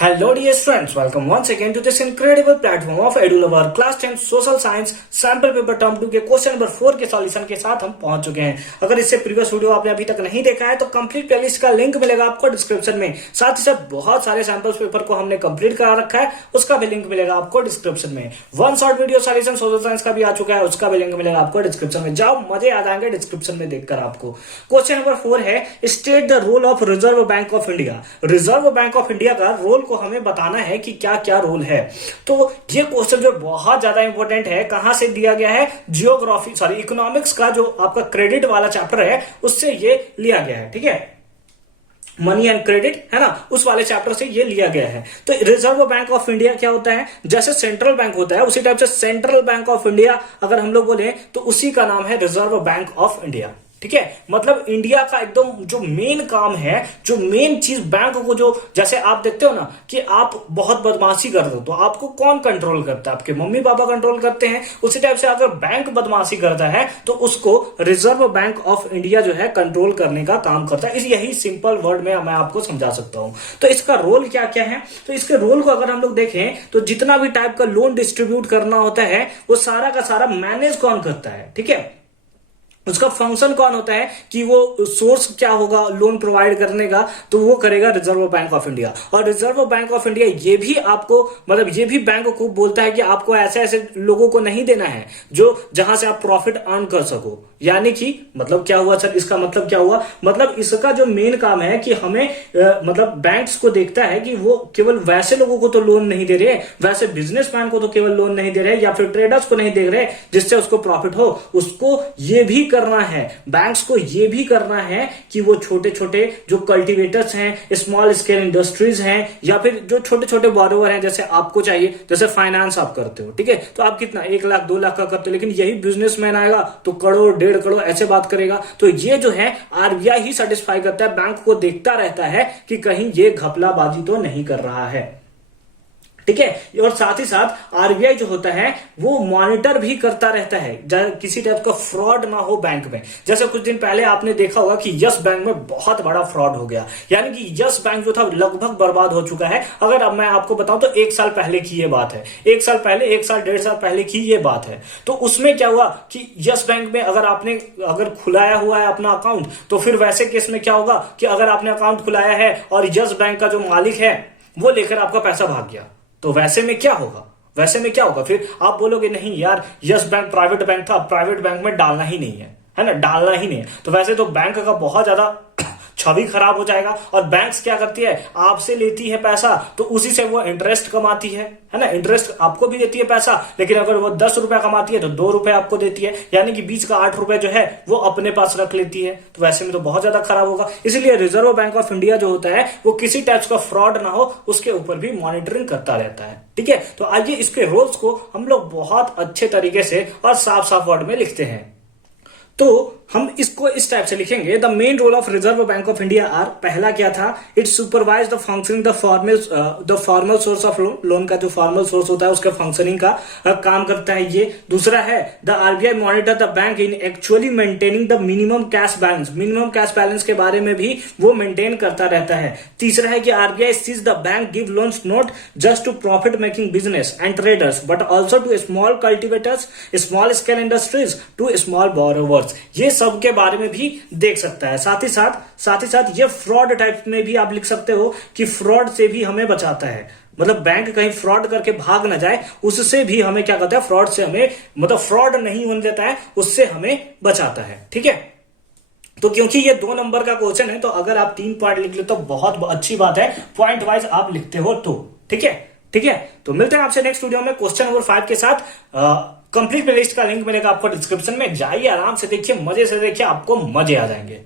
Hello dear students, welcome once again to this incredible platform of EduLover class 10 social science sample paper term 2 के question number 4 के solution के साथ हम पहुंच चुके हैं। अगर इससे प्रीवियस वीडियो आपने अभी तक नहीं देखा है तो कंप्लीट प्लेलिस्ट का लिंक मिलेगा आपको डिस्क्रिप्शन में। साथ ही साथ बहुत सारे सैंपल्स पेपर को हमने कंप्लीट करा रखा है, उसका भी लिंक मिलेगा आपको डिस्क्रिप्शन में। One short video solution social science का भी आ चुका है, उसका भी लिंक मिलेगा आपको डिस्क्रिप्शन में। जाओ, मजे आ जाएंगे डिस्क्रिप्शन में देखकर आपको। क्वेश्चन नंबर 4 है, state the role of Reserve Bank of India. Reserve Bank of India का रोल को हमें बताना है कि क्या क्या रोल है। तो ये क्वेश्चन जो बहुत ज्यादा इंपॉर्टेंट है, कहां से दिया गया है, इकोनॉमिक्स का जो आपका क्रेडिट वाला चैप्टर है उससे ये लिया गया है। ठीक है, मनी एंड क्रेडिट है ना, उस वाले चैप्टर से ये लिया गया है। तो रिजर्व बैंक ऑफ इंडिया क्या होता है? जैसे सेंट्रल बैंक होता है उसी टाइप से सेंट्रल बैंक ऑफ इंडिया अगर हम लोग बोले तो उसी का नाम है रिजर्व बैंक ऑफ इंडिया। ठीक है, मतलब इंडिया का एकदम जो मेन काम है, जो मेन चीज बैंक को, जो जैसे आप देखते हो ना कि आप बहुत बदमाशी कर दो तो आपको कौन कंट्रोल करता है? आपके मम्मी पापा कंट्रोल करते हैं। उसी टाइप से अगर बैंक बदमाशी करता है तो उसको रिजर्व बैंक ऑफ इंडिया जो है कंट्रोल करने का काम करता है। यही सिंपल वर्ड में मैं आपको समझा सकता हूं। तो इसका रोल क्या क्या है? तो इसके रोल को अगर हम लोग देखें तो जितना भी टाइप का लोन डिस्ट्रीब्यूट करना होता है वो सारा का सारा मैनेज कौन करता है? ठीक है, उसका फंक्शन कौन होता है कि वो सोर्स क्या होगा लोन प्रोवाइड करने का, तो वो करेगा रिजर्व बैंक ऑफ इंडिया। और रिजर्व बैंक ऑफ इंडिया ये भी आपको, मतलब ये भी बैंक को बोलता है कि आपको ऐसे ऐसे लोगों को नहीं देना है जो जहां से आप प्रॉफिट अर्न कर सको। यानी कि मतलब क्या हुआ सर, इसका मतलब क्या हुआ? मतलब इसका जो मेन काम है कि हमें मतलब बैंक्स को देखता है कि वो केवल वैसे लोगों को तो लोन नहीं दे रहे, वैसे बिजनेसमैन को तो केवल लोन नहीं दे रहे, या फिर ट्रेडर्स को नहीं दे रहे जिससे उसको प्रॉफिट हो। उसको ये भी करना है, बैंक्स को ये भी करना है कि वो छोटे छोटे जो कल्टीवेटर्स हैं, स्मॉल स्केल इंडस्ट्रीज हैं, या फिर जो छोटे छोटे बोरोवर हैं, जैसे आपको चाहिए, जैसे फाइनेंस आप करते हो, ठीक है, तो आप कितना 1 लाख 2 लाख का करते हो, लेकिन यही बिजनेसमैन आएगा तो करोड़ 1.5 करोड़ ऐसे बात करेगा। तो ये जो है आरबीआई ही सेटिस्फाई करता है, बैंक को देखता रहता है कि कहीं ये घपलाबाजी तो नहीं कर रहा है। ठीक है, और साथ ही साथ आरबीआई जो होता है वो मॉनिटर भी करता रहता है किसी टाइप का फ्रॉड ना हो बैंक में। जैसे कुछ दिन पहले आपने देखा होगा कि यस बैंक में बहुत बड़ा फ्रॉड हो गया, यानी कि यस बैंक जो था लगभग बर्बाद हो चुका है। अगर अब मैं आपको बताऊं तो 1 साल पहले की ये बात है, 1 साल पहले, 1 साल 1.5 साल पहले की ये बात है। तो उसमें क्या हुआ कि यस बैंक में अगर खुलाया हुआ है अपना अकाउंट, तो फिर वैसे केस में क्या होगा कि अगर आपने अकाउंट खुलाया है और यस बैंक का जो मालिक है वो लेकर आपका पैसा भाग गया, तो वैसे में क्या होगा? वैसे में क्या होगा? फिर आप बोलोगे नहीं यार, यस बैंक प्राइवेट बैंक था, प्राइवेट बैंक में डालना ही नहीं है ना, डालना ही नहीं है। तो वैसे तो बैंक का बहुत ज्यादा छवि खराब हो जाएगा। और बैंक्स क्या करती है, आपसे लेती है पैसा तो उसी से वो इंटरेस्ट कमाती है ना, इंटरेस्ट आपको भी देती है पैसा, लेकिन अगर वो 10 रुपया कमाती है तो 2 रुपए आपको देती है, यानी कि बीच का 8 रुपए जो है वो अपने पास रख लेती है। तो वैसे में तो बहुत ज्यादा खराब होगा। इसलिए रिजर्व बैंक ऑफ इंडिया जो होता है वो किसी टाइप का फ्रॉड ना हो उसके ऊपर भी मॉनिटरिंग करता रहता है। ठीक है, तो आइए इसके रोल्स को हम लोग बहुत अच्छे तरीके से और साफ साफ वर्ड में लिखते हैं। तो हम इसको इस टाइप से लिखेंगे, the main role of Reserve Bank of India are, पहला क्या था, it supervise the functioning the formal source of loan, loan का जो फॉर्मल सोर्स होता है उसके फंक्शनिंग का काम करता है ये। दूसरा है the RBI monitor the bank in actually maintaining the minimum cash balance, minimum cash balance के बारे में भी वो मेंटेन करता रहता है। तीसरा है कि RBI sees the bank give loans not just to profit making business and traders but also to small cultivators, small scale industries, to small borrowers. ये सब के बारे में भी देख सकता है। साथ ही साथ ये फ्रॉड टाइप में भी आप लिख सकते हो कि फ्रॉड से भी हमें बचाता है, मतलब बैंक कहीं फ्रॉड करके भाग ना जाए उससे भी हमें क्या करता है, फ्रॉड से हमें, मतलब फ्रॉड नहीं होने देता है, उससे हमें बचाता है। ठीक है, तो क्योंकि ये 2 नंबर का क्वेश्चन है तो अगर आप 3 पॉइंट लिख ले तो बहुत अच्छी बात है, पॉइंट वाइज आप लिखते हो तो ठीक है। ठीक है, तो मिलते हैं आपसे नेक्स्ट वीडियो में क्वेश्चन नंबर 5 के साथ। कंप्लीट प्लेलिस्ट का लिंक मिलेगा आपको डिस्क्रिप्शन में, जाइए आराम से देखिए, मजे से देखिए, आपको मजे आ जाएंगे।